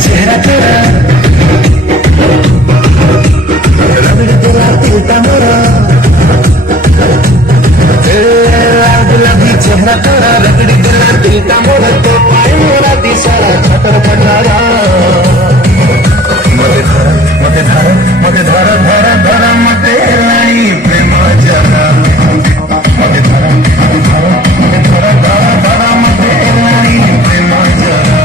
चेहरा तेरा रगड़ तेरा तिलता मोरा चेहरा तेरा रगड़ तेरा तिलता मोरा तो पाए मोरा दिसारा छतर पटारा मते धरा मते लाई प्रेम जरा मते धरा मते लाई प्रेम जरा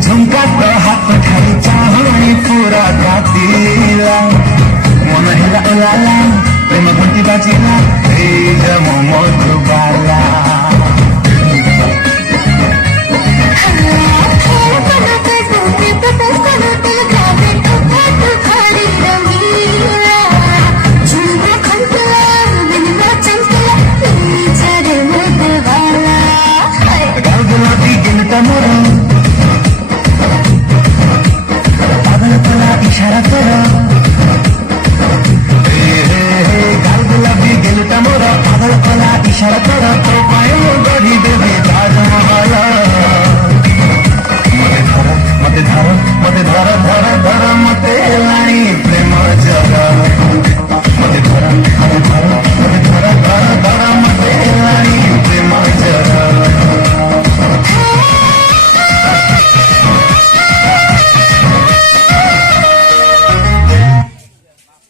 झुमका तो हाथ खाली चाहनी पूरा कातिला मन हिला प्रेम घंटी बाजिला